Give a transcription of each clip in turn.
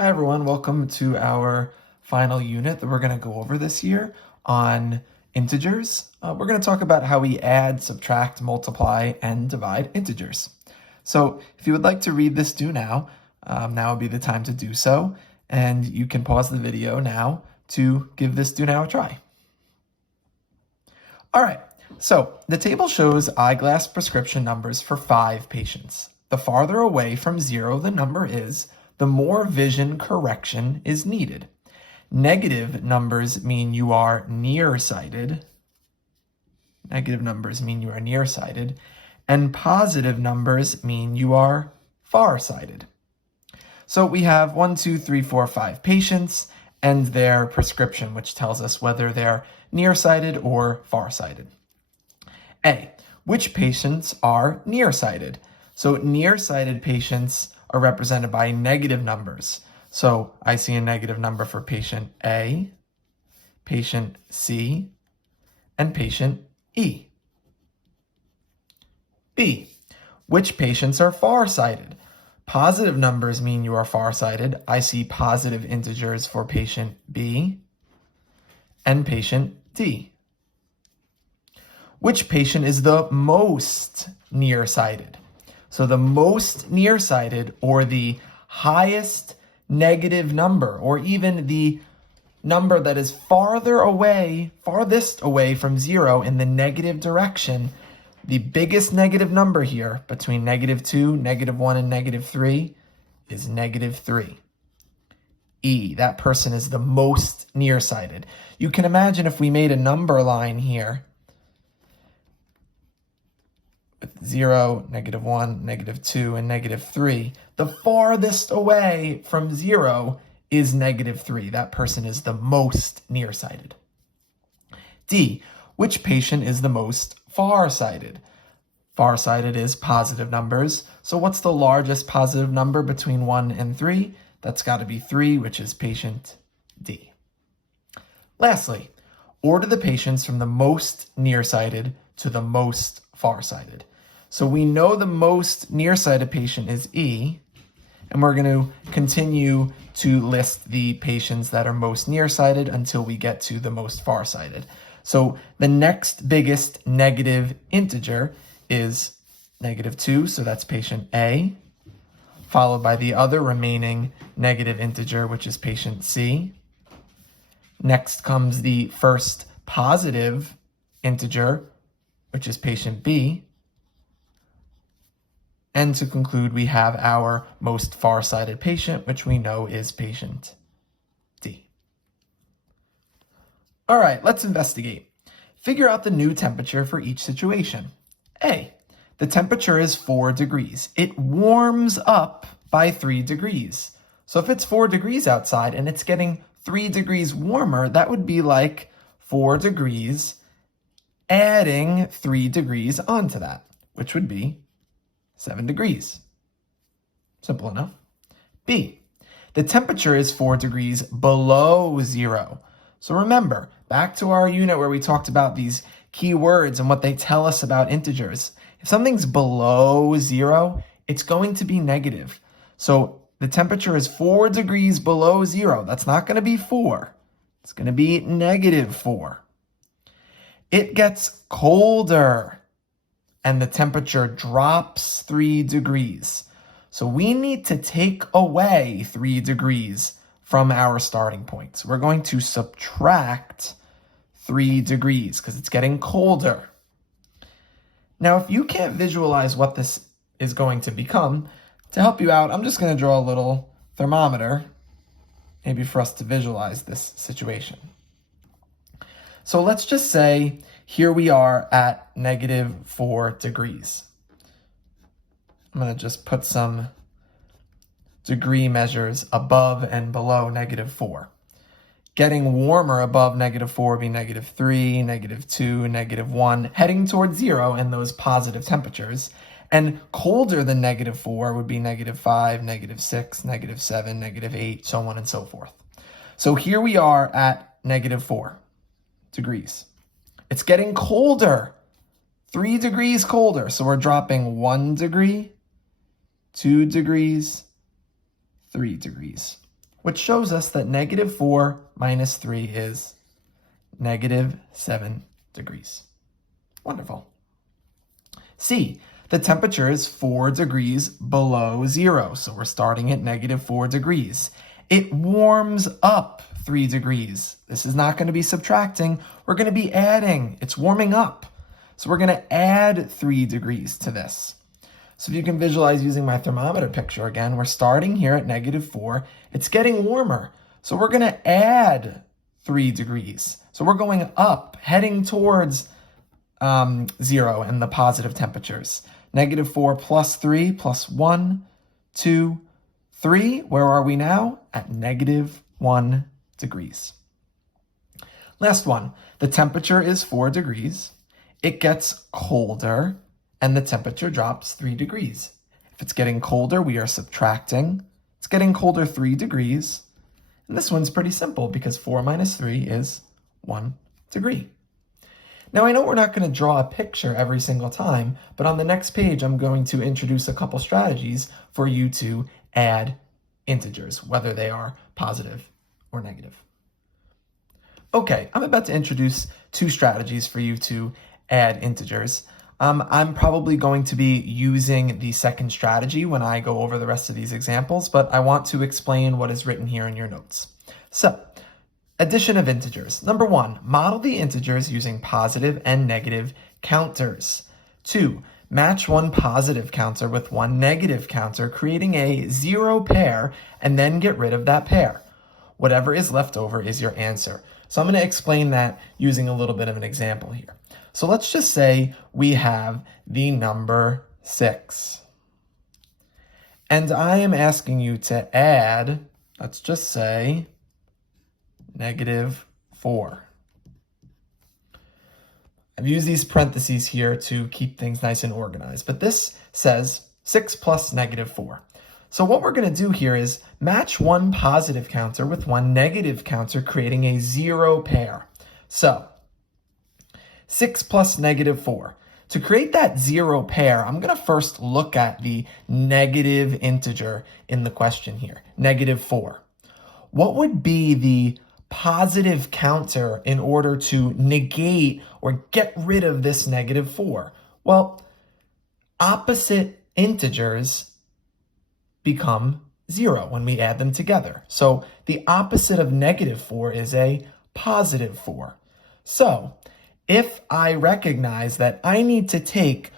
Hi everyone, welcome to our final unit that we're going to go over this year on integers. We're going to talk about how we add, subtract, multiply, and divide integers. So if you would like to read this, do now. Now would be the time to do so, and you can pause the video now to give this do now a try. All right, so the table shows eyeglass prescription numbers for 5 patients. The farther away from 0 the number is, the more vision correction is needed. Negative numbers mean you are nearsighted. Negative numbers mean you are nearsighted. And positive numbers mean you are farsighted. So we have 1, 2, 3, 4, 5 patients and their prescription, which tells us whether they're nearsighted or farsighted. A, which patients are nearsighted? So nearsighted patients are represented by negative numbers. So I see a negative number for patient A, patient C, and patient E. B, which patients are farsighted? Positive numbers mean you are farsighted. I see positive integers for patient B and patient D. Which patient is the most nearsighted? So the most nearsighted, or the highest negative number, or even the number that is farthest away from 0 in the negative direction, the biggest negative number here between -2, -1, and -3 is -3. E, that person is the most nearsighted. You can imagine if we made a number line here, 0, -1, -2, and -3. The farthest away from 0 is -3. That person is the most nearsighted. D, which patient is the most farsighted? Farsighted is positive numbers. So what's the largest positive number between 1 and 3? That's got to be 3, which is patient D. Lastly, order the patients from the most nearsighted to the most farsighted. So we know the most nearsighted patient is E, and we're going to continue to list the patients that are most nearsighted until we get to the most farsighted. So the next biggest negative integer is -2, so that's patient A, followed by the other remaining negative integer, which is patient C. Next comes the first positive integer, which is patient B. And to conclude, we have our most farsighted patient, which we know is patient D. All right, let's investigate. Figure out the new temperature for each situation. A, the temperature is 4 degrees. It warms up by 3 degrees. So if it's 4 degrees outside and it's getting 3 degrees warmer, that would be like 4 degrees adding 3 degrees onto that, which would be 7 degrees. Simple enough. B, the temperature is 4 degrees below 0. So remember, back to our unit where we talked about these key words and what they tell us about integers. If something's below 0, it's going to be negative. So the temperature is 4 degrees below 0. That's not going to be 4. It's going to be -4. It gets colder, and the temperature drops 3 degrees. So we need to take away 3 degrees from our starting point. So we're going to subtract 3 degrees because it's getting colder. Now, if you can't visualize what this is going to become, to help you out, I'm just going to draw a little thermometer, maybe for us to visualize this situation. So let's just say here we are at -4 degrees. I'm going to just put some degree measures above and below -4. Getting warmer above -4 would be -3, -2, -1, heading towards 0 in those positive temperatures. And colder than -4 would be -5, -6, -7, -8, so on and so forth. So here we are at -4 degrees. It's getting colder, 3 degrees colder. So we're dropping 1 degree, 2 degrees, 3 degrees. which shows us that negative 4 minus 3 is negative 7 degrees. Wonderful. C, the temperature is 4 degrees below zero, so we're starting at negative 4 degrees. It warms up 3 degrees. This is not going to be subtracting, we're going to be adding. It's warming up. So we're going to add 3 degrees to this. So if you can visualize using my thermometer picture again, we're starting here at negative 4. It's getting warmer. So we're going to add 3 degrees. So we're going up, heading towards 0 and the positive temperatures. Negative 4 plus 3 plus 1, 2, 3. Where are we now? At negative 1 degrees. Last one. The temperature is 4 degrees. It gets colder and the temperature drops 3 degrees. If it's getting colder, we are subtracting. It's getting colder 3 degrees. And this one's pretty simple because 4 minus 3 is 1 degree. Now, I know we're not going to draw a picture every single time, but on the next page, I'm going to introduce a couple strategies for you to add integers, whether they are positive or negative. Okay, I'm about to introduce 2 strategies for you to add integers. I'm probably going to be using the second strategy when I go over the rest of these examples, but I want to explain what is written here in your notes. So, addition of integers. Number 1, model the integers using positive and negative counters. 2, match one positive counter with one negative counter, creating a 0 pair, and then get rid of that pair. Whatever is left over is your answer. So I'm going to explain that using a little bit of an example here. So let's just say we have the number 6. And I am asking you to add, let's just say, negative 4. I've used these parentheses here to keep things nice and organized, but this says 6 plus negative 4. So what we're going to do here is match one positive counter with one negative counter, creating a 0 pair. So 6 plus negative 4. To create that 0 pair, I'm going to first look at the negative integer in the question here, negative 4. What would be the positive counter in order to negate or get rid of this negative 4? Well, opposite integers become 0 when we add them together. So the opposite of negative 4 is a positive 4. So if I recognize that I need to take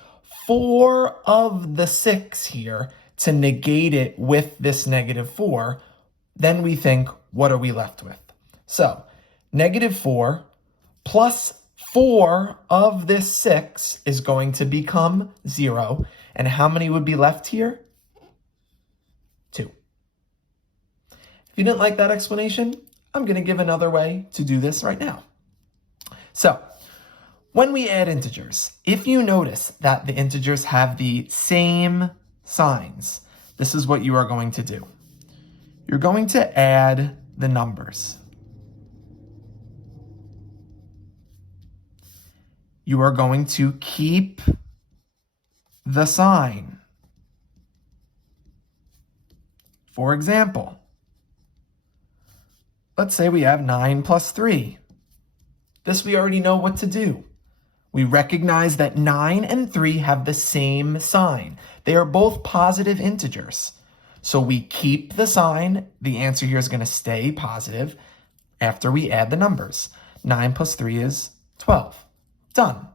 4 of the 6 here to negate it with this negative 4, then we think, what are we left with? So negative 4 plus 4 of this 6 is going to become 0. And how many would be left here? 2. If you didn't like that explanation, I'm going to give another way to do this right now. So when we add integers, if you notice that the integers have the same signs, this is what you are going to do. You're going to add the numbers. You are going to keep the sign. For example, let's say we have 9 plus 3. This we already know what to do. We recognize that 9 and 3 have the same sign. They are both positive integers. So we keep the sign. The answer here is going to stay positive after we add the numbers. 9 plus 3 is 12. Done.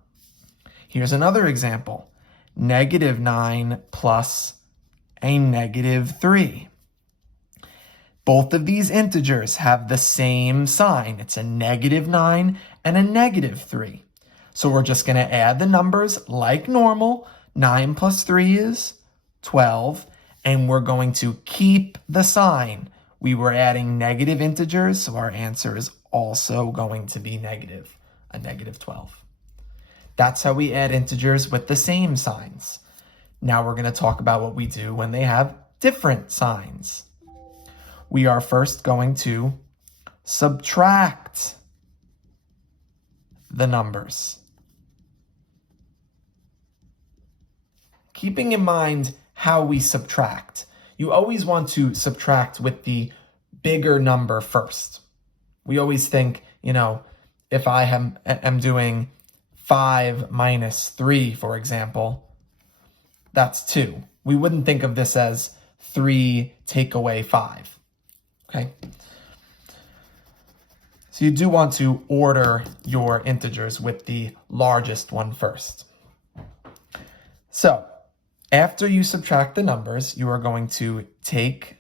Here's another example. Negative 9 plus a negative 3. Both of these integers have the same sign. It's a negative 9 and a negative 3. So we're just going to add the numbers like normal. 9 plus 3 is 12. And we're going to keep the sign. We were adding negative integers, so our answer is also going to be negative, a negative 12. That's how we add integers with the same signs. Now we're going to talk about what we do when they have different signs. We are first going to subtract the numbers. Keeping in mind how we subtract, you always want to subtract with the bigger number first. We always think, if I am doing 5 minus 3, for example, that's 2. We wouldn't think of this as 3 take away 5, okay? So you do want to order your integers with the largest one first. So after you subtract the numbers, you are going to take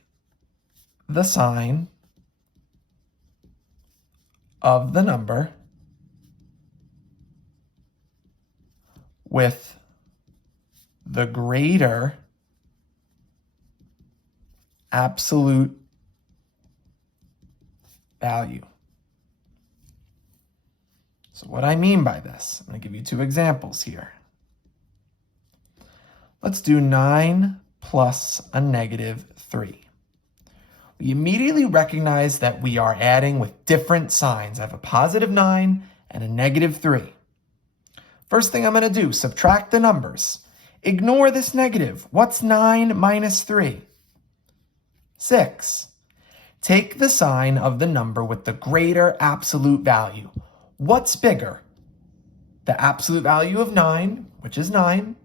the sign of the number with the greater absolute value. So what I mean by this, I'm going to give you 2 examples here. Let's do 9 plus a negative 3. We immediately recognize that we are adding with different signs. I have a positive 9 and a negative 3. First thing I'm going to do, subtract the numbers. Ignore this negative. What's 9 minus 3? 6. Take the sign of the number with the greater absolute value. What's bigger? The absolute value of 9, which is 9,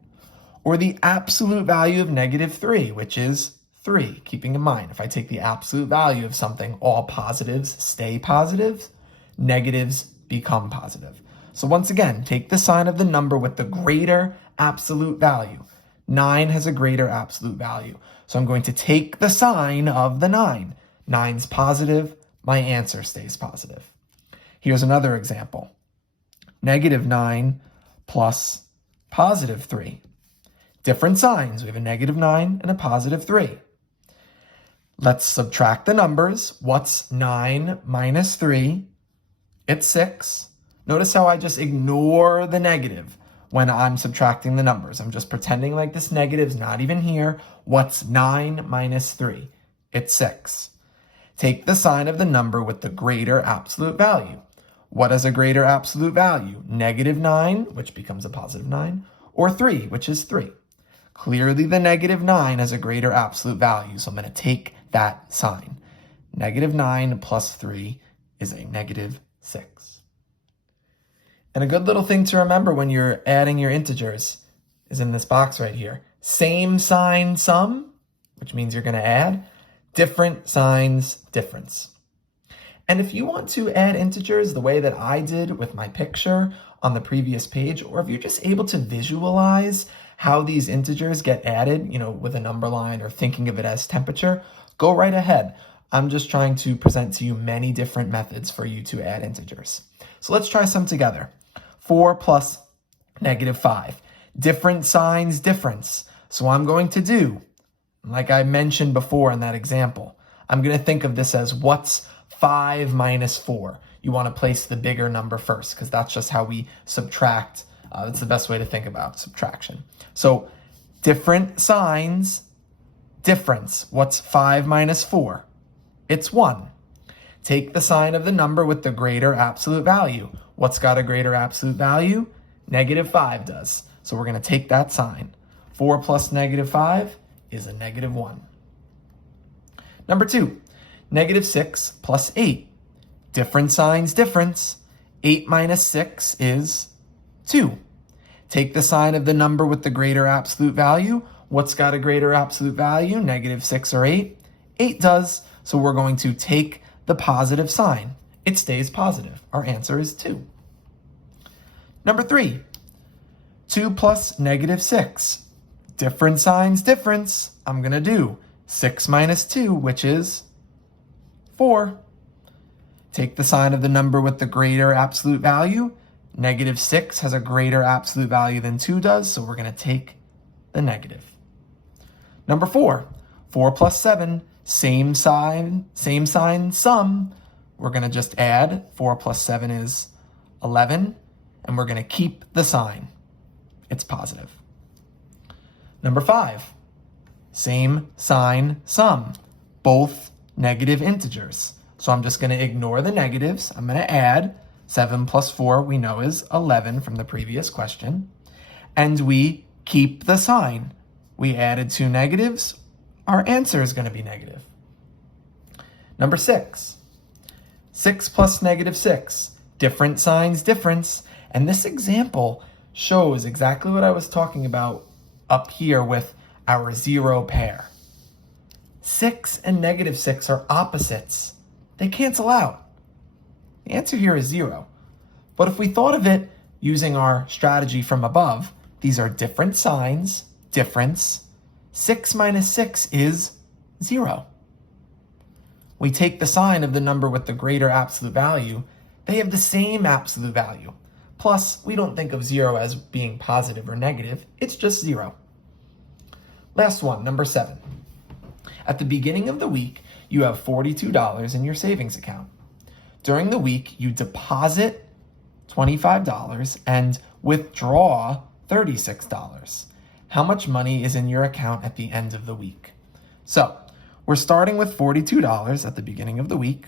or the absolute value of negative 3, which is 3? Keeping in mind, if I take the absolute value of something, all positives stay positive, negatives become positive. So once again, take the sign of the number with the greater absolute value. 9 has a greater absolute value. So I'm going to take the sign of the 9. 9's positive, my answer stays positive. Here's another example. Negative 9 plus positive 3. Different signs. We have a negative 9 and a positive 3. Let's subtract the numbers. What's 9 minus 3? It's 6. Notice how I just ignore the negative when I'm subtracting the numbers. I'm just pretending like this negative's not even here. What's 9 minus 3? It's 6. Take the sign of the number with the greater absolute value. What is a greater absolute value? Negative 9, which becomes a positive 9, or 3, which is 3. Clearly, the negative 9 has a greater absolute value, so I'm going to take that sign. Negative 9 plus 3 is a negative 6. And a good little thing to remember when you're adding your integers is in this box right here. Same sign sum, which means you're going to add. Different signs difference. And if you want to add integers the way that I did with my picture on the previous page, or if you're just able to visualize how these integers get added, with a number line or thinking of it as temperature, go right ahead. I'm just trying to present to you many different methods for you to add integers. So let's try some together. 4 plus negative 5. Different signs difference. So I'm going to do, like I mentioned before in that example, I'm going to think of this as what's 5 minus 4. You want to place the bigger number first because that's just how we subtract. That's the best way to think about subtraction. So different signs, difference. What's 5 minus 4? It's 1. Take the sign of the number with the greater absolute value. What's got a greater absolute value? Negative 5 does. So we're going to take that sign. 4 plus negative 5 is a negative 1. Number 2, negative 6 plus 8. Different signs difference. 8 minus 6 is 2. Take the sign of the number with the greater absolute value. What's got a greater absolute value? Negative 6 or 8? 8 does. So we're going to take the positive sign. It stays positive. Our answer is 2. Number 3, 2 plus negative 6. Different signs difference. I'm going to do 6 minus 2, which is 4. Take the sign of the number with the greater absolute value. Negative 6 has a greater absolute value than 2 does, so we're going to take the negative. Number 4, 4 plus 7, same sign, sum. We're going to just add. 4 plus 7 is 11, and we're going to keep the sign. It's positive. Number 5, same sign, sum. Both negative integers. So I'm just going to ignore the negatives. I'm going to add. 7 plus 4 we know is 11 from the previous question. And we keep the sign. We added 2 negatives. Our answer is going to be negative. Number 6. 6 plus negative 6. Different signs, difference. And this example shows exactly what I was talking about up here with our 0 pair. 6 and negative 6 are opposites. They cancel out. The answer here is 0. But if we thought of it using our strategy from above, these are different signs, difference. 6 minus 6 is 0. We take the sign of the number with the greater absolute value. They have the same absolute value. Plus, we don't think of 0 as being positive or negative. It's just 0. Last one, number 7. At the beginning of the week, you have $42 in your savings account. During the week, you deposit $25 and withdraw $36. How much money is in your account at the end of the week? So, we're starting with $42 at the beginning of the week.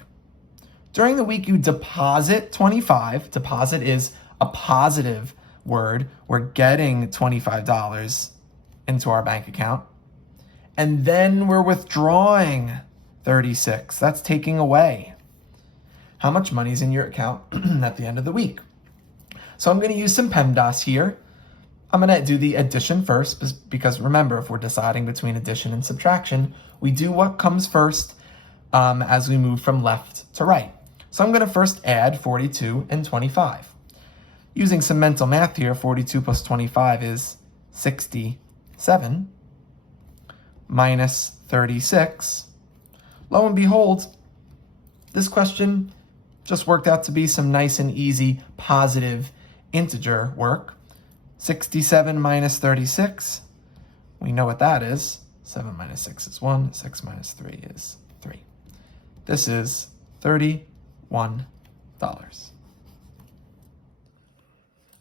During the week, you deposit $25. Deposit is a positive word. We're getting $25 into our bank account. And then we're withdrawing $36. That's taking away. How much money is in your account at the end of the week? So I'm going to use some PEMDAS here. I'm going to do the addition first because remember, if we're deciding between addition and subtraction, we do what comes first as we move from left to right. So I'm going to first add 42 and 25. Using some mental math here, 42 plus 25 is 67 minus 36. Lo and behold, this question just worked out to be some nice and easy positive integer work. 67 minus 36, we know what that is. 7 minus 6 is 1, 6 minus 3 is 3. This is $31.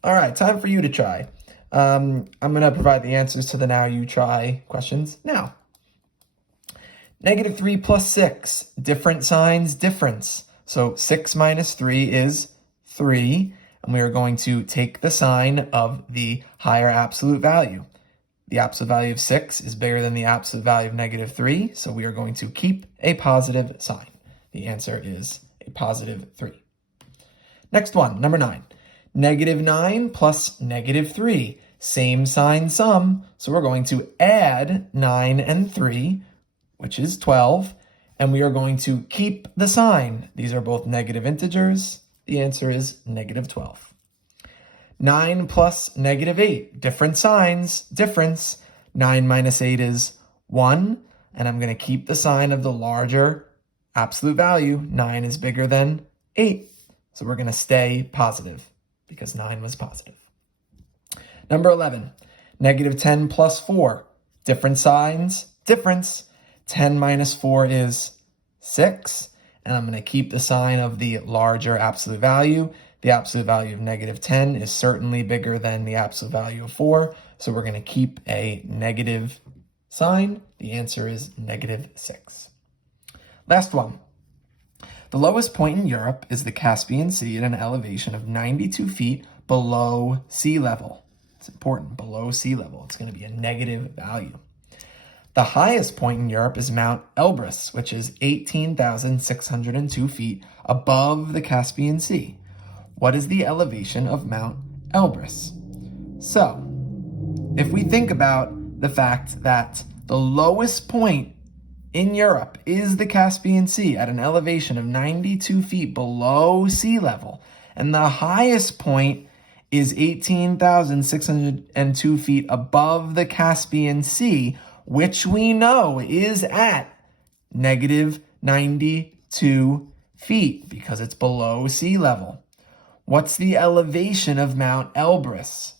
All right, time for you to try. I'm going to provide the answers to the now you try questions now. Negative 3 plus 6, different signs, difference. So 6 minus 3 is 3, and we are going to take the sign of the higher absolute value. The absolute value of 6 is bigger than the absolute value of negative 3, so we are going to keep a positive sign. The answer is a positive 3. Next one, number 9. Negative 9 plus negative 3. Same sign sum, so we're going to add 9 and 3, which is 12, and we are going to keep the sign. These are both negative integers. The answer is negative 12. 9 plus negative 8, different signs, difference. 9 minus 8 is 1, and I'm going to keep the sign of the larger absolute value. 9 is bigger than 8, so we're going to stay positive because 9 was positive. Number 11, negative 10 plus 4, different signs, difference. 10 minus 4 is 6, and I'm going to keep the sign of the larger absolute value. The absolute value of negative 10 is certainly bigger than the absolute value of 4, so we're going to keep a negative sign. The answer is negative 6. Last one. The lowest point in Europe is the Caspian Sea at an elevation of 92 feet below sea level. It's important, below sea level. It's going to be a negative value. The highest point in Europe is Mount Elbrus, which is 18,602 feet above the Caspian Sea. What is the elevation of Mount Elbrus? So, if we think about the fact that the lowest point in Europe is the Caspian Sea at an elevation of 92 feet below sea level, and the highest point is 18,602 feet above the Caspian Sea, which we know is at negative 92 feet because it's below sea level. What's the elevation of Mount Elbrus?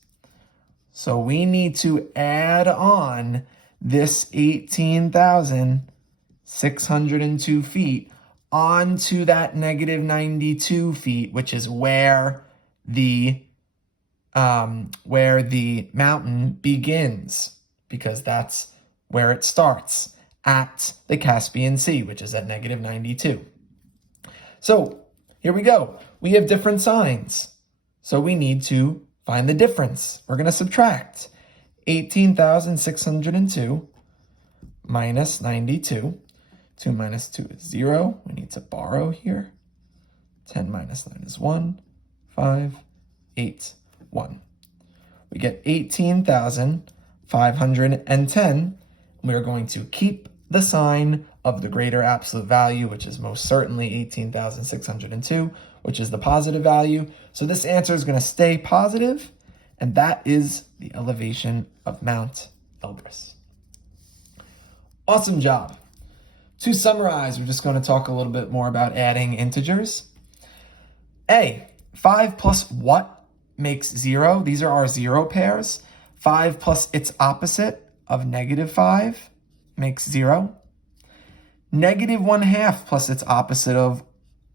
So we need to add on this 18,602 feet onto that negative 92 feet, which is where the mountain begins, because that's where it starts, at the Caspian Sea, which is at negative 92. So here we go. We have different signs. So we need to find the difference. We're going to subtract 18,602 minus 92. 2 minus 2 is 0. We need to borrow here. 10 minus 9 is 1. 5, 8, 1. We get 18,510. We are going to keep the sign of the greater absolute value, which is most certainly 18,602, which is the positive value. So this answer is going to stay positive, and that is the elevation of Mount Elbrus. Awesome job. To summarize, we're just going to talk a little bit more about adding integers. A, 5 plus what makes 0? These are our 0 pairs. 5 plus its opposite of negative 5 makes 0. Negative 1/2 plus its opposite of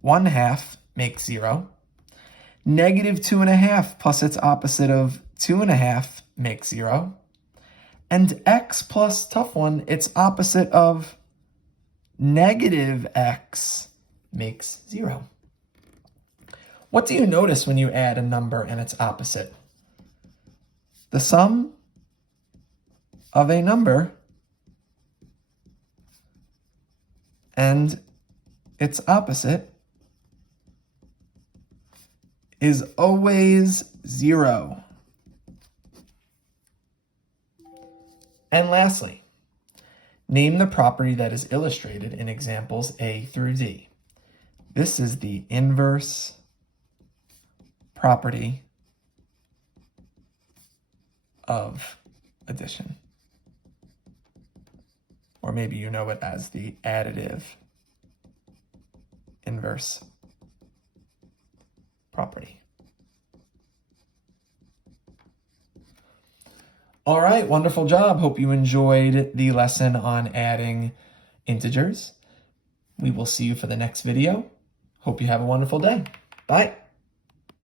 1/2 makes 0. Negative 2.5 plus its opposite of 2.5 makes 0. And x plus, tough one, its opposite of negative x makes 0. What do you notice when you add a number and its opposite? The sum of a number and its opposite is always 0. And lastly, name the property that is illustrated in examples A through D. This is the inverse property of addition. Or maybe you know it as the additive inverse property. All right, wonderful job. Hope you enjoyed the lesson on adding integers. We will see you for the next video. Hope you have a wonderful day. Bye.